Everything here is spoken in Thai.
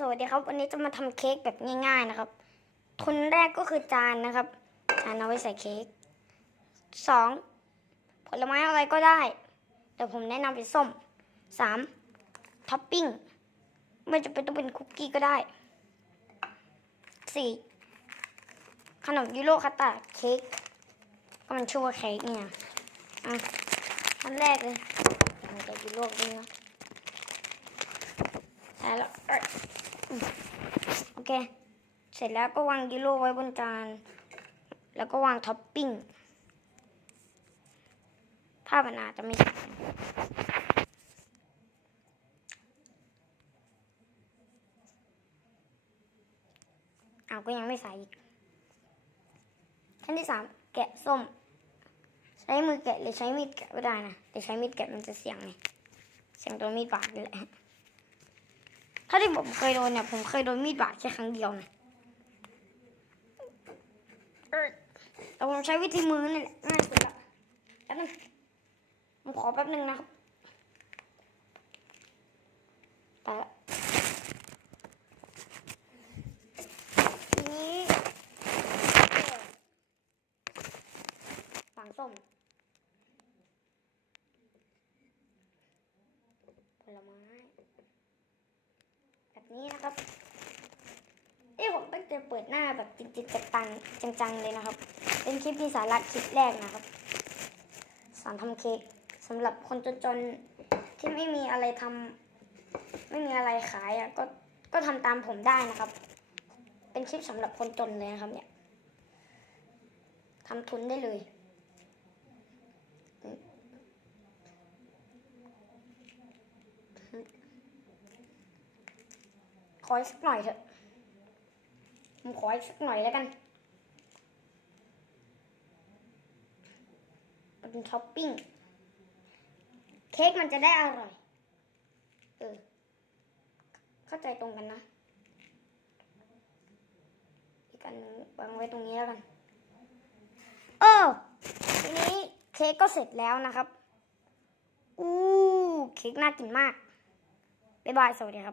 สวัสดีครับ วันนี้จะมาทำเค้กแบบง่าย ๆนะครับ ทุนแรกก็คือจานนะครับจานเอาไว้ใส่เค้กสองผลไม้อะไรก็ได้แต่ผมแนะนำเป็นส้มสามท็อปปิ้งไม่จะเป็นต้องเป็นคุกกี้ก็ได้สี่ขนมยูโรคัตาเค้กก็มันชื่อว่าเค้กเนี่ยอะอันแรกเลยมันจะยูโรด้วยนะใโอเค เสร็จแล้วก็วางกิโลไว้บนจาน แล้วก็วางท็อปปิ้ง ภาพมันอาจจะไม่ชัดเอาวก็ยังไม่ใส่อีกขั้นที่สามแกะส้ม ใช้มือแกะหรือใช้มีดแกะก็ได้นะ แต่ใช้มีดแกะมันจะเสียงไงเสียงตัวมีดบาดนี่แหละ ถ้าที่ผมเคยโดนเนี่ยผมเคยโดนมีดบาดแค่ครั้งเดียวนะแต่ผมใช้วิธีมือนี่แหละง่ายสุดละแป๊บนึงผมขอแป๊บนึงนะครับแต่ละทีนี้ฝังส้มผลไม้ แบบนี้นะครับเอ้ผมตั้งใจเปิดหน้าแบบจริงๆจังๆจังๆเลยนะครับ เป็นคลิปที่สาระคลิปแรกนะครับสอนทำเค้กสำหรับคนจนๆที่ไม่มีอะไรทำไม่มีอะไรขายอะก็ก็ทำตามผมได้นะครับ เป็นคลิปสำหรับคนจนเลยนะครับเนี่ยทำทุนได้เลย ขออีกสักหน่อยเถอะผมขออีกสักหน่อยแล้วกันมันเป็นท็อปปิ้ง เค้กมันจะได้อร่อย เออ เข้าใจตรงกันนะ อีกอันวางไว้ตรงนี้แล้วกันเออทีนี้เค้กก็เสร็จแล้วนะครับ อู้ เค้กน่ากินมาก บ๊ายบาย สวัสดีครับ